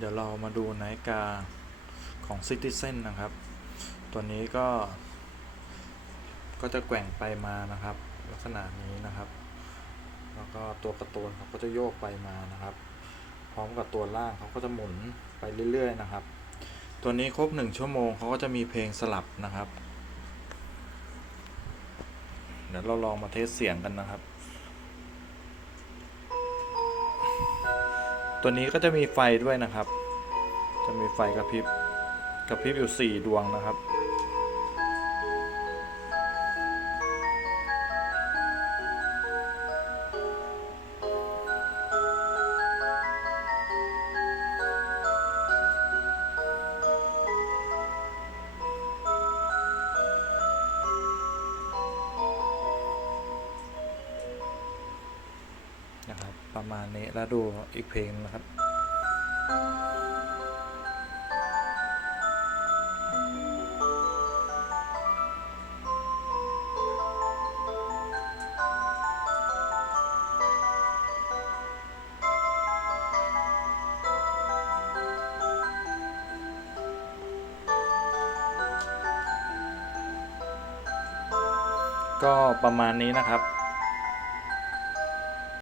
เดี๋ยวเรามาดูนาฬิกาของ Citizen นะครับ ตัวนี้ก็ ก็จะแกว่งไปมานะครับ ลักษณะนี้นะครับ แล้วก็ตัวกระตูนเขาก็จะโยกไปมานะครับ พร้อมกับตัวล่างเขาก็จะหมุนไปเรื่อยๆนะครับ ตัวนี้ครบหนึ่งชั่วโมงเขาก็จะมีเพลงสลับนะครับ เดี๋ยวเราลองมาเทสเสียงกันนะครับ ตัวนี้ก็จะมีไฟด้วยนะครับ จะมีไฟกระพริบกระพริบอยู่ 4 ดวงนะครับ นะครับ ประมาณนี้แล้วดูอีกเพลงนะครับก็ประมาณนี้นะครับ